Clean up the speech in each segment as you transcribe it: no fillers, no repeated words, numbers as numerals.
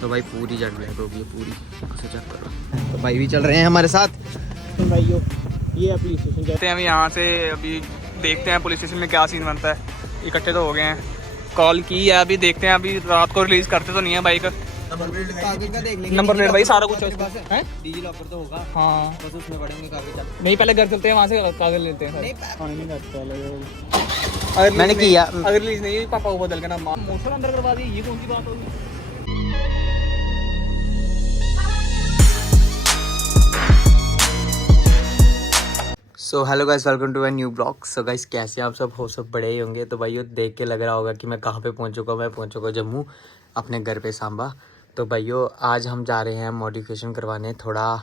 तो भाई पूरी जेट ब्लैक होगी पूरी, ऐसे चेक करो। तो भाई भी चल रहे हैं हमारे साथ। तो भाइयों ये पुलिस स्टेशन जाते हैं हम यहाँ से, अभी देखते हैं पुलिस स्टेशन में क्या सीन बनता है। इकट्ठे तो हो गए हैं, कॉल की है, अभी देखते हैं। अभी रात को रिलीज करते तो नहीं है बाइक, नंबर प्लेट भाई सारा कुछ है। डिजी लॉकर तो होगा, हाँ बस उसमें पड़ेंगे कागज। नहीं पहले घर चलते हैं, वहाँ से कागज लेते हैं। मैंने किया, अगर रिलीज नहीं पापा को बदल के ना मोशन अंदर करवा दी, ये कौन सी बात होगी। So hello guys, welcome to my new blog. So guys कैसे आप सब हो, सब बड़े ही होंगे। तो भाइयों देख के लग रहा होगा कि मैं कहाँ पे पहुँच चुका हूँ। मैं पहुँच चुका हूँ जम्मू, अपने घर पे सांबा। तो भाइयों आज हम जा रहे हैं मॉडिफिकेशन करवाने, थोड़ा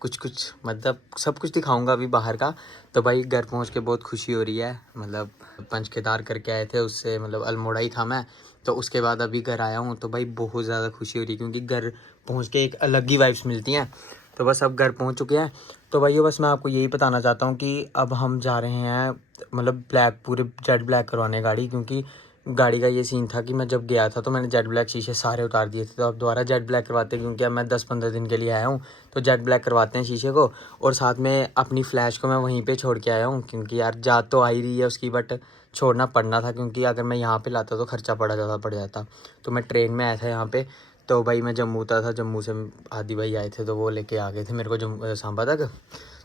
कुछ मतलब सब कुछ दिखाऊंगा अभी बाहर का। तो भाई घर पहुँच के बहुत खुशी हो रही है। मतलब पंचकेदार करके आए थे, उससे मतलब अल्मोड़ा ही था मैं, तो उसके बाद अभी घर आया हूँ। तो भाई बहुत ज़्यादा खुशी हो रही है क्योंकि घर पहुँच के एक अलग ही वाइब्स मिलती हैं। तो बस अब घर पहुँच चुके हैं। तो भाइयों बस मैं आपको यही बताना चाहता हूँ कि अब हम जा रहे हैं मतलब ब्लैक, पूरे जेट ब्लैक करवाने गाड़ी। क्योंकि गाड़ी का ये सीन था कि मैं जब गया था तो मैंने जेट ब्लैक शीशे सारे उतार दिए थे। तो अब दोबारा जेट ब्लैक करवाते हैं क्योंकि अब मैं 10-15 दिन के लिए आया हूँ। तो जेट ब्लैक करवाते हैं शीशे को, और साथ में अपनी फ्लैश को मैं वहीं पे छोड़ के आया हूँ। क्योंकि यार जा तो आ ही रही है उसकी, बट छोड़ना पड़ना था क्योंकि अगर मैं यहाँ पे लाता तो खर्चा ज़्यादा पड़ जाता। तो मैं ट्रेन में आया था यहाँ पे। तो भाई मैं जम्मू उतरा था, जम्मू से आदि भाई आए थे तो वो लेके आ गए थे मेरे को सांबा तक।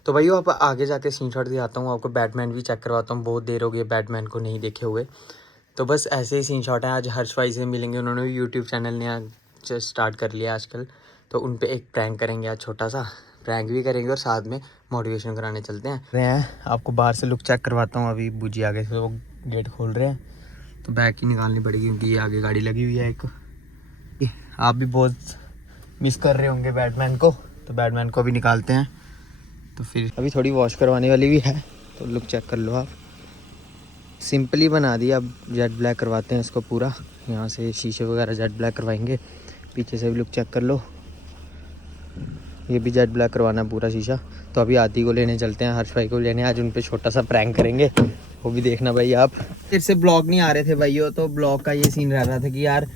तो भाई आप आगे जाके स्क्रीनशॉट दिखाता हूँ आपको, बैटमैन भी चेक करवाता हूँ। बहुत देर हो गई बैटमैन को नहीं देखे हुए। तो बस ऐसे ही स्क्रीनशॉट हैं। आज हर्ष भाई से मिलेंगे, उन्होंने भी यूट्यूब चैनल नया स्टार्ट कर लिया आजकल। तो उन पे एक प्रैंक करेंगे आज, छोटा सा प्रैंक भी करेंगे और साथ में मोटिवेशन कराने चलते हैं। आपको बाहर से लुक चेक करवाता हूँ। अभी बुजी आ गए थे, वो गेट खोल रहे हैं तो बैग ही निकालनी पड़ेगी क्योंकि ये आगे गाड़ी लगी हुई है एक। आप भी बहुत मिस कर रहे होंगे बैटमैन को, तो बैटमैन को भी निकालते हैं। तो फिर अभी थोड़ी वॉश करवाने वाली भी है, तो लुक चेक कर लो आप। सिंपली बना दिया, अब जेट ब्लैक करवाते हैं इसको पूरा। यहाँ से शीशे वगैरह जेट ब्लैक करवाएंगे, पीछे से भी लुक चेक कर लो। ये भी जेट ब्लैक करवाना है पूरा शीशा। तो अभी आदि को लेने चलते हैं, हर्ष भाई को लेने। आज उन पे छोटा सा प्रैंक करेंगे, वो भी देखना भाई आप। फिर से ब्लॉग नहीं आ रहे थे भाइयों, तो ब्लॉग का ये सीन रह रहा था कि यार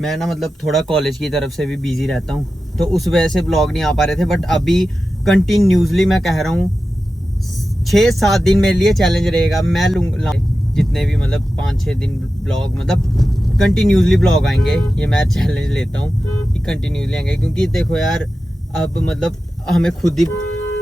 मैं ना मतलब थोड़ा कॉलेज की तरफ से भी बिजी रहता हूँ, तो उस वजह से ब्लॉग नहीं आ पा रहे थे। बट अभी कंटिन्यूसली मैं कह रहा हूँ 6-7 दिन मेरे लिए चैलेंज रहेगा। मैं लूँगा जितने भी मतलब 5-6 दिन ब्लॉग, मतलब कंटिन्यूसली ब्लॉग आएंगे। ये मैं चैलेंज लेता हूँ कि कंटिन्यूसली आएंगे। क्योंकि देखो यार अब मतलब हमें खुद ही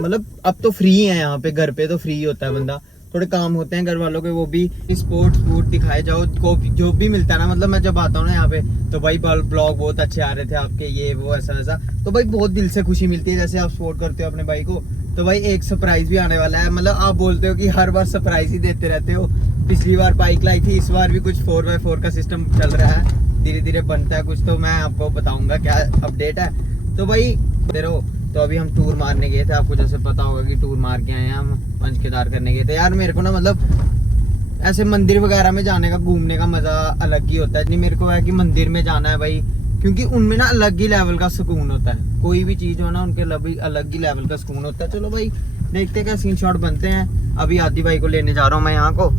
मतलब अब तो फ्री है यहाँ पे, घर पे तो फ्री होता है बंदा, थोड़े काम होते हैं घर वालों के, वो भी स्पोर्ट्स दिखाए जाओ को जो भी मिलता है ना। मतलब मैं जब आता हूँ ना यहाँ पे तो भाई ब्लॉग बहुत अच्छे आ रहे थे आपके, ये वो ऐसा वैसा। तो भाई बहुत दिल से खुशी मिलती है जैसे आप सपोर्ट करते हो अपने भाई को। तो भाई एक सरप्राइज भी आने वाला है। मतलब आप बोलते हो कि हर बार सरप्राइज ही देते रहते हो। पिछली बार बाइक लाई थी, इस बार भी कुछ 4x4 का सिस्टम चल रहा है, धीरे धीरे बनता है कुछ, तो मैं आपको बताऊंगा क्या अपडेट है। तो भाई रहो। तो अभी हम टूर मारने गए थे, आपको जैसे पता होगा कि टूर मार के आए हैं हम, पंचकेदार करने गए थे। यार मेरे को ना मतलब ऐसे मंदिर वगैरह में जाने का, घूमने का मजा अलग ही होता है। नहीं मेरे को है कि मंदिर में जाना है भाई, क्योंकि उनमें ना अलग ही लेवल का सुकून होता है। कोई भी चीज हो ना उनके अलग ही लेवल का सुकून होता है। चलो भाई देखते हैं क्या सीन शॉट बनते हैं। अभी आदि भाई को लेने जा रहा हूँ मैं यहाँ को।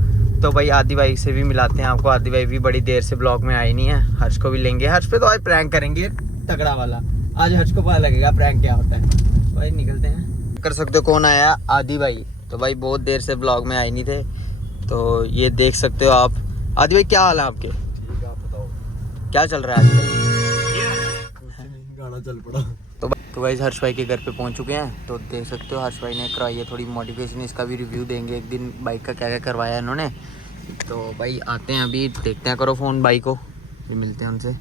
तो भाई आदि भाई से भी मिलाते हैं आपको। आदि भाई भी बड़ी देर से ब्लॉग में आए नहीं है। हर्ष को भी लेंगे, हर्ष पे तो आज प्रैंक करेंगे तगड़ा वाला। आज हर्ष को पता लगेगा प्रैंक क्या होता है। भाई निकलते हैं। कर सकते हो कौन आया, आदि भाई। तो भाई बहुत देर से ब्लॉग में आए नहीं थे, तो ये देख सकते हो आप। आदि भाई क्या हाल है आपके? ठीक है, आप बताओ क्या चल रहा है आजकल? गाना चल पड़ा। तो भाई हर्ष भाई के घर पे पहुंच चुके हैं। तो देख सकते हो हर्ष भाई ने कराई है थोड़ी मॉडिफिकेशन, इसका भी रिव्यू देंगे एक दिन, बाइक का क्या क्या करवाया इन्होंने। तो भाई आते हैं अभी, देखते हैं, करो फ़ोन भाई को, फिर मिलते हैं उनसे।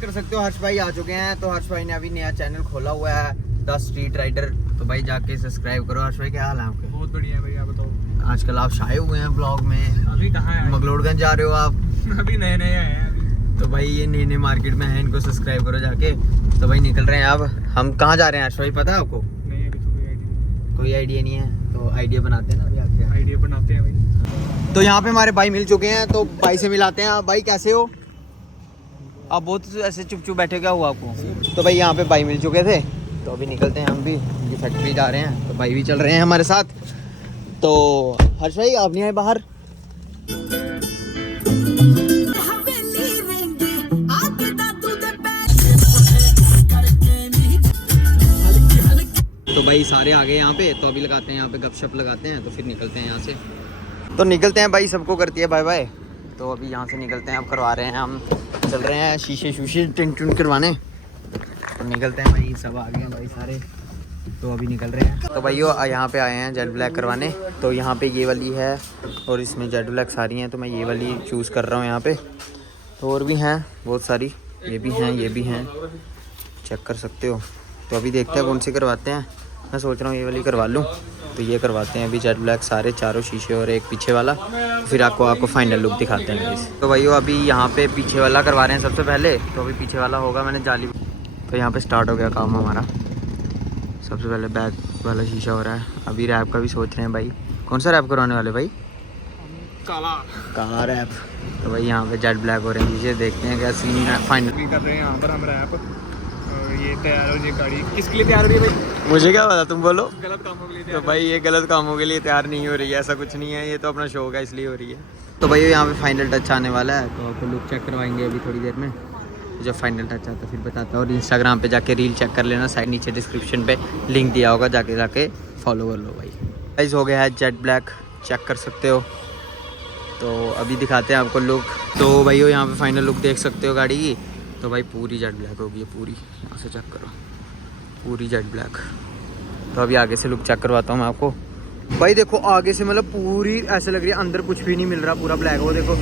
कर सकते हो हर्ष भाई आ चुके हैं। तो हर्ष भाई ने अभी नया चैनल खोला हुआ है, द स्ट्रीट राइडर। तो भाई जाके सब्सक्राइब करो। हर्ष भाई क्या हाल है आपके? बहुत बढ़िया है भाई, आप बताओ। आजकल आप छाए हुए हैं ब्लॉग में। अभी कहाँ है? मगलोड़गंज जा रहे हो आप? अभी नए नए आए हैं अभी। तो भाई ये नए मार्केट में है, इनको सब्सक्राइब करो जाके। तो भाई निकल रहे हैं अब। हम कहाँ जा रहे हैं हर्ष भाई पता है आपको? नहीं अभी तो कोई आइडिया नहीं है। तो आइडिया बनाते हैं ना अभी आपके। आइडिया बनाते हैं भाई। तो यहाँ पे हमारे भाई मिल चुके हैं, तो भाई से मिलाते हैं। भाई कैसे हो आप? बहुत ऐसे चुप बैठे, क्या हुआ आपको? तो भाई यहाँ पे भाई मिल चुके थे, तो अभी निकलते हैं हम भी, ये फैक्ट्री जा रहे हैं। तो भाई भी चल रहे हैं हमारे साथ। तो हर्ष भाई आप नहीं आए बाहर? भाई सारे आ गए यहाँ पे, तो अभी लगाते हैं यहाँ पे गपशप लगाते हैं, तो फिर निकलते हैं यहाँ से। तो निकलते हैं भाई, सबको करती है बाय बाय। तो अभी यहाँ से निकलते हैं, अब करवा रहे हैं हम, चल रहे हैं शीशे टिंट करवाने। तो निकलते हैं भाई, सब आ गए हैं भाई सारे, तो अभी निकल रहे हैं। तो भाई यहाँ पे आए हैं जेट ब्लैक करवाने। तो यहाँ पे ये वाली है और इसमें जेट ब्लैक सारी हैं, तो मैं ये वाली चूज़ कर रहा हूँ यहाँ पे। तो और भी हैं बहुत सारी, ये भी हैं, ये भी हैं, चेक कर सकते हो। तो अभी देखते हैं कौन सी करवाते हैं। मैं सोच रहा हूँ ये वाली करवा लूँ, तो ये करवाते हैं अभी जेट ब्लैक सारे, चारों शीशे और एक पीछे वाला। फिर आपको फाइनल लुक दिखाते हैं गाइस। तो भाई अभी यहाँ पे पीछे वाला करवा रहे हैं सबसे पहले। तो अभी पीछे वाला होगा, मैंने जाली। तो यहाँ पे स्टार्ट हो गया काम हमारा। सबसे पहले बैक वाला शीशा हो रहा है। अभी रैप का भी सोच रहे हैं भाई, कौन सा रैप करवाने वाले भाई? काला रैप। तो भाई यहाँ पे जेट ब्लैक हो रहे हैं शीशे, देखते हैं क्या सीन है। फाइनल कर रहे हैं यहाँ पर हम रैप। ये तैयार हो रही गाड़ी, किसके लिए तैयार हो रही है भाई? मुझे क्या पता, तुम बोलो। गलत कामों के लिए तो तैयार भाई ये गलत कामों के लिए तैयार नहीं हो रही है, ऐसा कुछ नहीं है, ये तो अपना शौक है इसलिए हो रही है। तो भाई यहाँ पे फाइनल टच आने वाला है, तो आपको लुक चेक करवाएंगे अभी थोड़ी देर में। जब फाइनल टच आता है फिर बताता हूँ। और इंस्टाग्राम पे जाके रील चेक कर लेना, साइड नीचे डिस्क्रिप्शन पे लिंक दिया होगा, जाके फॉलो कर लो भाई। गाइस हो गया है जेट ब्लैक, चेक कर सकते हो। तो अभी दिखाते हैं आपको लुक। तो भाई यहाँ पे फाइनल लुक देख सकते हो गाड़ी की। तो भाई पूरी जेट ब्लैक होगी पूरी, यहाँ से चेक करो, पूरी जेट ब्लैक। तो अभी आगे से लुक चेक करवाता हूँ मैं आपको। भाई देखो आगे से मतलब पूरी ऐसे लग रही है, अंदर कुछ भी नहीं मिल रहा, पूरा ब्लैक। वो देखो,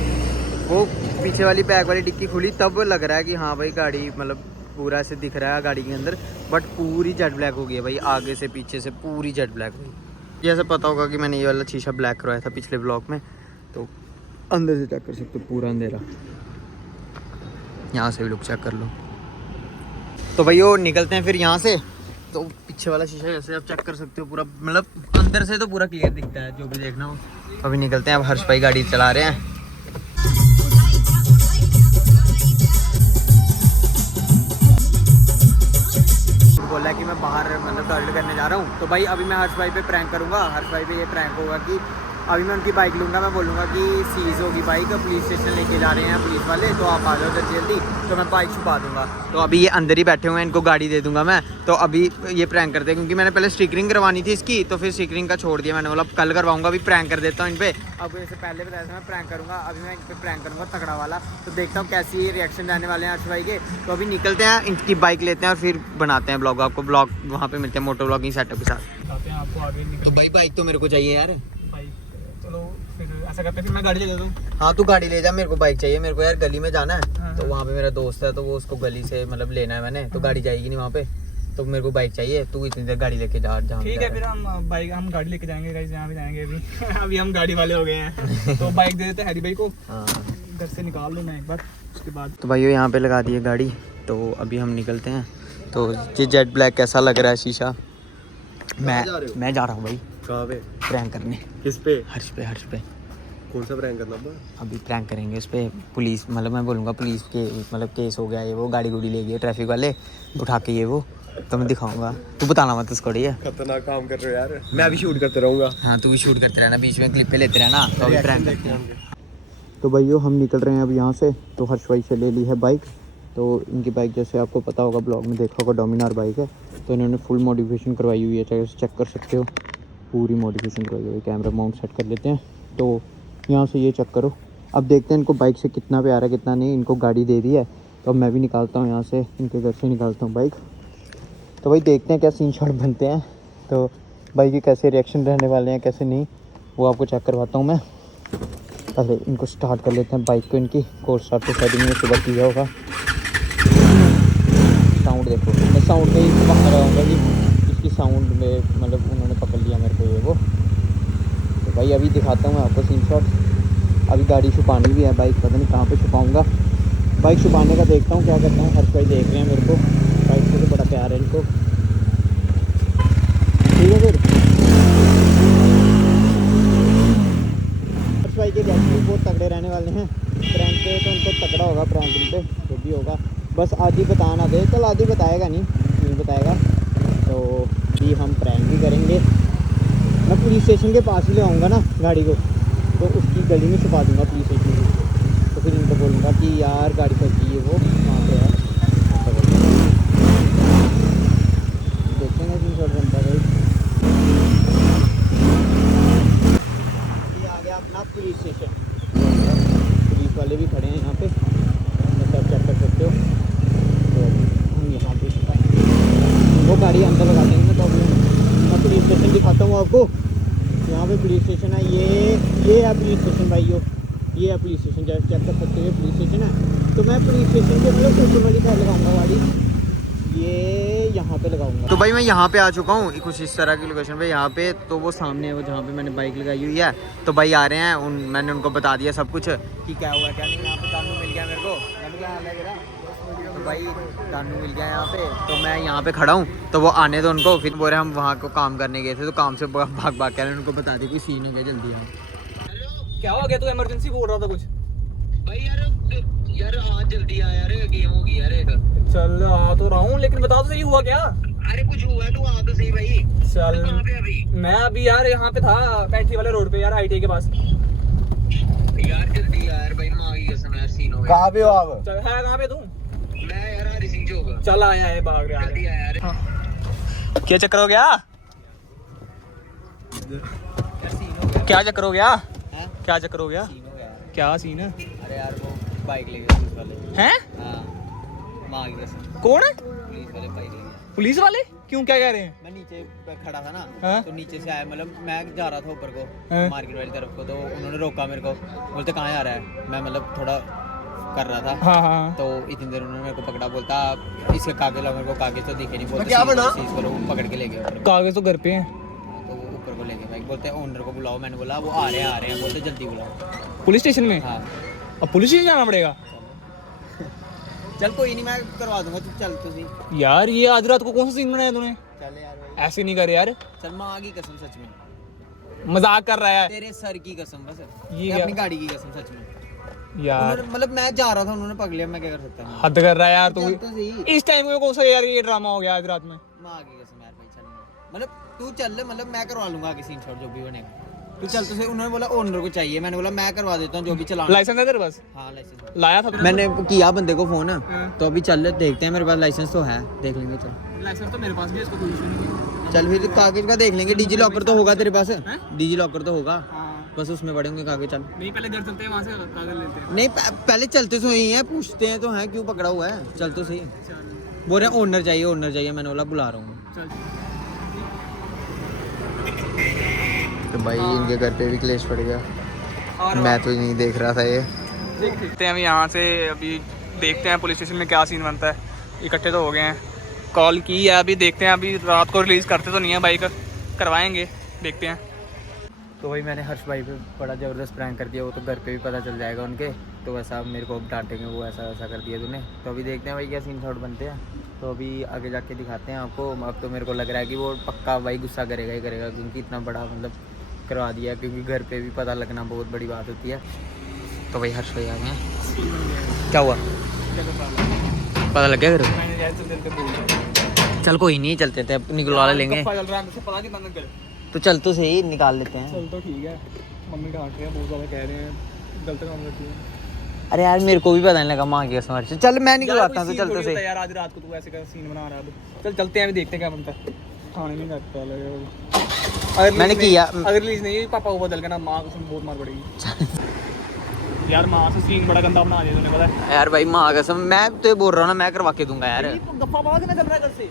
वो पीछे वाली बैक वाली डिक्की खुली तब लग रहा है कि हाँ भाई गाड़ी मतलब पूरा ऐसे दिख रहा है गाड़ी के अंदर, बट पूरी जेट ब्लैक हो गई है भाई, आगे से पीछे से पूरी जेट ब्लैक हुई। जैसे पता होगा कि मैंने ये वाला शीशा ब्लैक करवाया था पिछले ब्लॉग में, तो अंदर से चेक कर सकते हो पूरा अंधेरा। यहाँ से भी लुक चेक कर लो। तो भाई वो निकलते हैं फिर यहाँ से। तो पीछे वाला शीशा जैसे आप चेक कर सकते हो पूरा, मतलब अंदर से तो पूरा क्लियर दिखता है, जो भी देखना हो। अभी निकलते हैं, अब हर्ष भाई गाड़ी चला रहे हैं। बोला कि मैं बाहर मतलब टॉयलेट करने जा रहा हूँ। तो भाई अभी मैं हर्ष भाई पे प्रैंक करूँगा। हर्ष भाई पे ये प्रैंक होगा कि अभी मैं उनकी बाइक लूँगा, मैं बोलूँगा कि सीज़ होगी बाइक, पुलिस स्टेशन लेके जा रहे हैं पुलिस वाले, तो आप आ जाओ जल्दी जल्दी, तो मैं बाइक छुपा दूँगा। तो अभी ये अंदर ही बैठे हुए हैं, इनको गाड़ी दे दूँगा मैं। तो अभी ये प्रैंक करते हैं, क्योंकि मैंने पहले स्टिकरिंग करवानी थी इसकी, तो फिर स्टिकरिंग का छोड़ दिया मैंने, बोला कल करवाऊँगा, अभी प्रैंक कर देता हूँ इन पर। अब जैसे पहले बताया था मैं प्रैंक करूँगा, अभी मैं इन पर प्रैंक करूँगा तगड़ा वाला। तो देखता हूँ कैसी रिएक्शन रहने वाले हैं हर्ष भाई के। तो अभी निकलते हैं, इनकी बाइक लेते हैं और फिर बनाते हैं ब्लॉग। आपको ब्लॉग वहाँ पे मिलते हैं मोटो ब्लॉगिंग सेटअप के साथ। आपको आगे तो भाई बाइक तो मेरे को चाहिए यार। चलो फिर ऐसा करते हैं, फिर मैं गाड़ी ले दूँ। हाँ तू गाड़ी ले जा, मेरे को बाइक चाहिए, मेरे को यार गली में जाना है। तो वहाँ पे मेरा दोस्त है, तो वो उसको गली से मतलब लेना है मैंने, तो गाड़ी जाएगी नहीं वहाँ पे, तो मेरे को बाइक चाहिए। तू इतनी देर गाड़ी लेके जा। ठीक है फिर हम गाड़ी लेके जाएंगे गाइस, जहाँ भी जाएंगे अभी। अभी हम गाड़ी वाले हो गए हैं। तो बाइक दे देते हैं हरी भाई को, घर से निकाल लो मैं एक बार, उसके बाद। तो भाई यहाँ पे लगा दिए गाड़ी, तो अभी हम निकलते हैं। तो ये जेट ब्लैक कैसा लग रहा है शीशा? मैं जा रहा हूँ भाई। कहाँ पे? प्रैंक करने। किस पे? हर्ष पे। कौन सा प्रैंक करना? अभी प्रैंक करेंगे उस पर। पुलिस मतलब मैं बोलूँगा पुलिस के मतलब केस हो गया ये, वो गाड़ी गुड़ी ले गई ट्रैफिक वाले उठा के, ये वो तो मैं दिखाऊंगा। तू बताना मत उसको, ठीक है? खतरनाक काम कर रहे हो यार। मैं अभी शूट करते रहूँगा। हाँ तू भी शूट करते रहना, बीच में क्लिप पे लेते रहना। तो अभी प्रैंक करते हैं। तो भाइयों हम निकल रहे हैं अब यहाँ से। तो हर्ष भाई से ले ली है बाइक। तो इनकी बाइक जैसे आपको पता होगा, ब्लॉग में देखा होगा, डोमिनार बाइक है। तो इन्होंने फुल मॉडिफिकेशन करवाई हुई है, चेक कर सकते हो, पूरी मॉडिफिकेशन करवाई हुई है। कैमरा माउंट सेट कर लेते हैं। तो यहाँ से ये चेक करो। अब देखते हैं इनको बाइक से कितना प्यार है कितना नहीं। इनको गाड़ी दे दी है, तो अब मैं भी निकालता हूँ यहाँ से, इनके घर से निकालता हूँ बाइक। तो भाई देखते हैं क्या सीन शॉट बनते हैं। तो बाइक के कैसे रिएक्शन रहने वाले हैं कैसे नहीं, वो आपको चेक करवाता हूँ मैं। पहले इनको स्टार्ट कर लेते हैं बाइक को। इनकी कोर्स स्टार्ट तो सेटिंग में सुबह किया होगा। साउंड देखो, मैं साउंड पे ही पकड़ रहा कि इसकी साउंड में मतलब उन्होंने पकड़ लिया मेरे को ये वो। तो भाई अभी दिखाता हूँ मैं आपको सीन शॉट। अभी गाड़ी छुपानी भी है, बाइक पता नहीं कहाँ पे छुपाऊँगा। बाइक छुपाने का देखता हूँ क्या करता हूँ। हर्ष भाई देख रहे हैं मेरे को, बाइक से तो बड़ा प्यार है इनको। ठीक है फिर हर्ष भाई के गैस भी बहुत तगड़े रहने वाले हैं। प्रैंक पे तो उनको तगड़ा होगा, प्रैंक इन पे जो भी होगा। बस आधी बता ना दे, कल आधी बताएगा नहीं बताएगा। तो भी हम प्रैंक भी करेंगे। मैं पुलिस स्टेशन के पास ही ले आऊँगा ना गाड़ी को, तो उसकी गली में छुपा दूँगा पुलिस स्टेशन की। तो फिर इनको बोलूँगा कि यार गाड़ी फंसी है वो वहाँ पे है। देखते हैं सीन शॉट बनता है भाई। गाड़ी अंदर लगा देंगे। तो अभी मैं पुलिस स्टेशन दिखाता हूँ आपको। यहाँ पे पुलिस स्टेशन है, ये है पुलिस स्टेशन भाइयों, ये है पुलिस स्टेशन। जैसे चेक कर सकते हो पुलिस स्टेशन है। तो मैं पुलिस स्टेशन के मतलब ऊपर वाली साइड लगाऊंगा गाड़ी, ये यहाँ पे लगाऊंगा। तो भाई मैं यहाँ पे आ चुका हूँ कुछ इस तरह की लोकेशन पे। यहाँ पे तो वो सामने है वो जहाँ पे मैंने बाइक लगाई हुई है। तो भाई आ रहे हैं मैंने उनको बता दिया सब कुछ कि क्या हुआ क्या नहीं। यहाँ पे दानू मिल गया मेरे को। तो भाई दानू मिल गया यहाँ पे। तो मैं यहाँ पे खड़ा हूँ। तो वो आने दो उनको। फिर बोले हम वहाँ को काम करने गए थे तो काम से भाग भाग के उनको बता दी कोई सीन हो गया जल्दी। हम क्या हो गया? तू इमरजेंसी बोल रहा था कुछ भाई यार आज जल्दी आ यार, गेम हो गई यार एक। चल आ तो रहा हूँ, लेकिन बता तो सही हुआ क्या? अरे कुछ हुआ है, तू आ तो सही भाई। चल कहाँ पे अभी? मैं अभी यार यहाँ पे था पैंट्री वाले रोड पे यार, ITI के पास। यार जल्दी यार भाई, माँ की कसम यार सीन हो गया। कहाँ पे हो आप? चल है कहाँ पे तू? मैं यार हरी सिंह चौक। चल आया है भाग रहा जल्दी है। आ यार। क्या चक्कर हो गया? क्या चक्कर हो गया? क्या चक्कर हो गया? क्या सीन है? अरे यार वो बाइक ले गए पुलिस वाले। हैं? हाँ माँ की कसम, कौन है? पुलिस वाले बाइक ले गए। पुलिस वाले क्यों, क्या कह रहे हैं? मैं नीचे खड़ा था ना। हाँ? तो नीचे से आया, मतलब मैं जा रहा था ऊपर को हाँ? मार्केट वाली तरफ को। तो उन्होंने रोका मेरे को, बोलते कहाँ आ रहा है। मैं मतलब थोड़ा कर रहा था। हाँ हाँ। तो इतनी देर उन्होंने मेरे को पकड़ा, बोलता इसके कागज लाओ। मेरे को कागज तो दिखे नहीं, बोलते क्या बना? सीज करो। पकड़ के ले गए ऊपर। कागज तो घर पे हैं। तो वो ऊपर को ले गए। भाई बोलते ओनर को बुलाओ। मैंने बोला वो आ रहे हैं, बोलते जल्दी बुलाओ। पुलिस स्टेशन में? हाँ अब पुलिस स्टेशन जाना पड़ेगा? चल कोई नहीं, मैं करवा दूंगा, तू चल तू सही। यार ये आज रात को कौन सा सीन बनाया तूने? चल यार भाई, ऐसे नहीं कर यार, चल माँ की कसम सच में, मजाक कर रहा है तेरे सर की कसम बस, ये ये क्या? अपनी गाड़ी की कसम सच में। यार। उन्होंने- मतलब मैं जा रहा था, उन्होंने पकड़ लिया, मैं क्या कर सकता हूँ। हद कर रहा है यार तू। चल तो सही, इस टाइम में कौन सा यार ये ड्रामा हो गया आज रात में? माँ की कसम यार भाई, चल मतलब तू चल, मतलब मैं करवा लूंगा आगे सीन शॉट जो भी बनेगा। तू चल तो सही। उन्होंने बोला ओनर को चाहिए, मैंने बोला मैं करवा देता हूँ जो भी चलाना। लाइसेंस है तेरे पास? हाँ लाइसेंस लाया था मैंने किया बंदे को फोन। तो अभी चल देखते हैं, मेरे पास लाइसेंस तो है, देख लेंगे। चल लाइसेंस तो मेरे पास भी है, इसको कोई इशू नहीं है। चल फिर कागज का देख लेंगे। डिजी लॉकर तो होगा तेरे पास? डिजी लॉकर तो होगा, हाँ। बस उसमें पड़े होंगे कागज। चल नहीं पहले घर चलते हैं, वहाँ से कागज लेते हैं। नहीं पहले चलते तो यही है, पूछते हैं तो हैं क्यों पकड़ा हुआ है। चल तो सही। बोल रहे हैं ओनर चाहिए, ओनर चाहिए। मैंने बोला बुला रहा हूँ। चल तो भाई इनके घर पे भी क्लेश पड़ गया। मैं तो नहीं देख रहा था ये। देखते हैं अभी यहाँ से, अभी देखते हैं पुलिस स्टेशन में क्या सीन बनता है। इकट्ठे तो हो गए हैं, कॉल की है, अभी देखते हैं। अभी रात को रिलीज़ करते तो नहीं है बाइक, करवाएंगे, देखते हैं। तो भाई मैंने हर्ष भाई पे बड़ा ज़बरदस्त प्रैंक कर दिया। वो तो घर पे भी पता चल जाएगा उनके, तो वैसा मेरे को अब डांटेंगे, वो ऐसा वैसा कर दिया तूने। तो अभी देखते हैं भाई क्या सीन शॉट बनते हैं। तो अभी आगे जाके दिखाते हैं आपको। अब तो मेरे को लग रहा है कि वो पक्का भाई गुस्सा करेगा ही करेगा, क्योंकि इतना बड़ा मतलब करवा दिया, क्योंकि घर पे भी पता लगना बहुत बड़ी बात होती है। तो भाई हर्ष भाई आ गए हैं। क्या हुआ, पता लग गया घर? चल कोई नहीं, चलते थे, निकलवा लेंगे। तो चल तो सही, निकाल लेते हैं। चल तो ठीक है, मम्मी डांट रही है, बहुत ज़्यादा कह रहे हैं, गलत काम करती है। अरे यार मेरे को भी पता नहीं लगा माँ की कसम। चल मैं निकलवाता हूँ, तो चल तो सही। यार आज रात को तू ऐसे का सीन बना रहा है। चल चलते हैं, अभी देखते हैं क्या बनता है। थाने में जाता है, मैंने किया। अगर रिलीज नहीं हुई, पापा को बदल के ना माँ को बहुत मार पड़ेगी। यार माँ से सीन बड़ा गंदा बना दिया तूने, पता है? यार भाई माँ कसम, मैं तो बोल रहा हूँ ना, मैं करवा के दूंगा यार। गप्पा बात में चल रहा है घर से,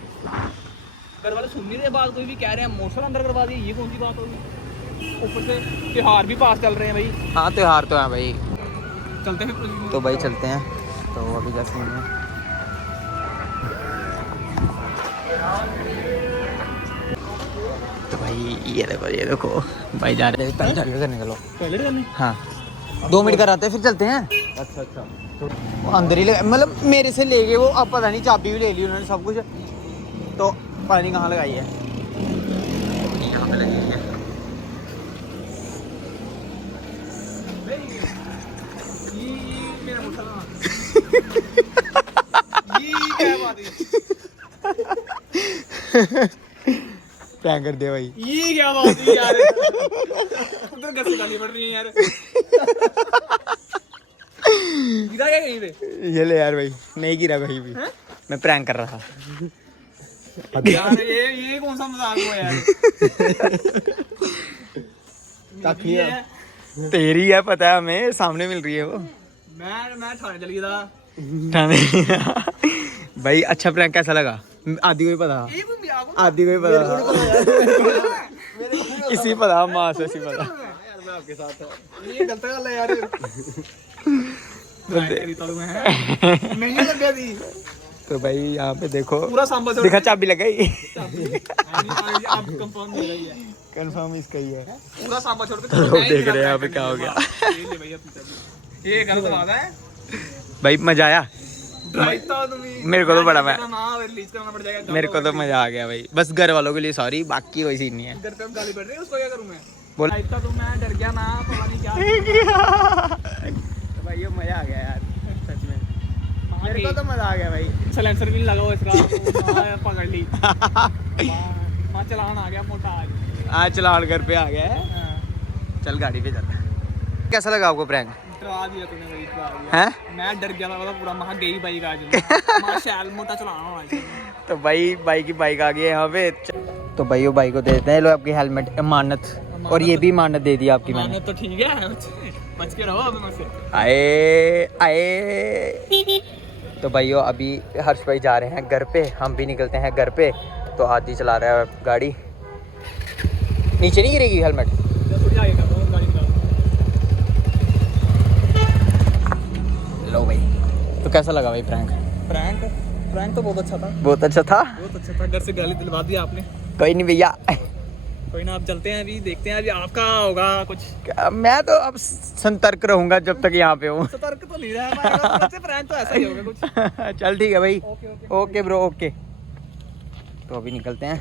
घर वाले सुन नहीं रहे बात, कोई भी कह रहे हैं मोटर अंदर करवा दी, ये कौन सी बात होगी? ऊपर से त्योहार भी पास चल रहे हैं भाई। हाँ त्योहार तो है भाई। चलते हैं तो भाई चलते हैं। तो अभी क्या सीन है? तो भाई ये देखो भाई जा रहे हैं, पहले चालू करने चलो। पहले करने? हाँ 2 मिनट कराते हैं, फिर चलते हैं। अच्छा अच्छा। वो अंदर ही मतलब मेरे से ले गए वो, अब पता नहीं चाबी भी ले ली उन्होंने, सब कुछ। तो पता नहीं कहाँ लगाई है, यहाँ पे लगी है। मेरा ये क्या बात है? प्रैंक कर दिया भाई। ये क्या बात है यार? उधर घर से गाली पड़ रही है यार। गिरा क्या कहीं पे? ये ले यार भाई, नहीं गिरा कहीं भी, मैं प्रैंक कर रहा था यार। ये कौन सा मजाक हुआ यार? तेरी है पता है हमें, सामने मिल रही है वो। मैं थाने चल गया था। भाई अच्छा प्रैंक कैसा लगा? आदि को भी पता। ये कोई मजाक आदि को ही पता इसी पता मां से इसी पता मैं आपके साथ है। ये गलत गल है यार नहीं लगा दी तो भाई यहाँ पे देखो पूरा सांबा छोड़ दिखा चाबी लगाई आप कंफर्म नहीं रही है कंफर्म इसका ही है पूरा सांबा छोड़ के लोग देख रहे हैं यहाँ पे क्या हो गया ये ले भैया ये गलत बात है भाई मजा आया ड्राइव तुम मेरे को तो बड़ा मैं ना रिलीज करना पड़ जाएगा मेरे को तो मजा आ गया भाई बस घर वालों के लिए सॉरी बाकी कोई सीन नहीं है घर पे अब गाली पड़ रही है उसको क्या करूं मैं बोल ड्राइव तो मैं डर गया ना पता नहीं क्या तो भाई ये मजा आ गया यार सच में मेरे मेरे को तो मजा आ गया भाई साइलेंसर भी नहीं लगा हुआ इसका माँ पकड़ ली माँ चलान आ गया मोटा आज आज चलान घर पे आ गया है हाँ, चल गाड़ी पे चलते हैं कैसा लगा आपको प्रैंक डरा दिया तूने भाई डरा दिया हैं मैं डर गया था पूरा महा गई बाइक आज माँ शैल मोटा चलाना होना चाहिए तो भाई भाई की बाइक आ गई है यहाँ पे तो भाई वो भाई को देते हैं लो आपकी हेलमेट अमानत और ये भी अमानत दे दी आपकी मैंने माने तो ठीक है बच के रहो अब मुझसे आए आए तो भाइयों अभी हर्ष भाई जा रहे हैं घर पे हम भी निकलते हैं घर पे तो आदि चला रहा है गाड़ी नीचे नहीं गिरेगी हेलमेट थोड़ी आगे कर दो गाड़ी निकाल लो भाई तो कैसा लगा भाई प्रैंक प्रैंक प्रैंक तो बहुत अच्छा था बहुत अच्छा था बहुत अच्छा था घर से गाली दिलवा दी आपने कोई नहीं भैया कोई ना आप चलते हैं अभी देखते हैं अभी आपका होगा कुछ मैं तो अब संतर्क रहूंगा जब तक यहाँ पे हूँ सतर्क तो नहीं रहा मैं प्रैंक तो ऐसा ही होगा कुछ चल ठीक है भाई okay okay okay bro okay तो अभी निकलते हैं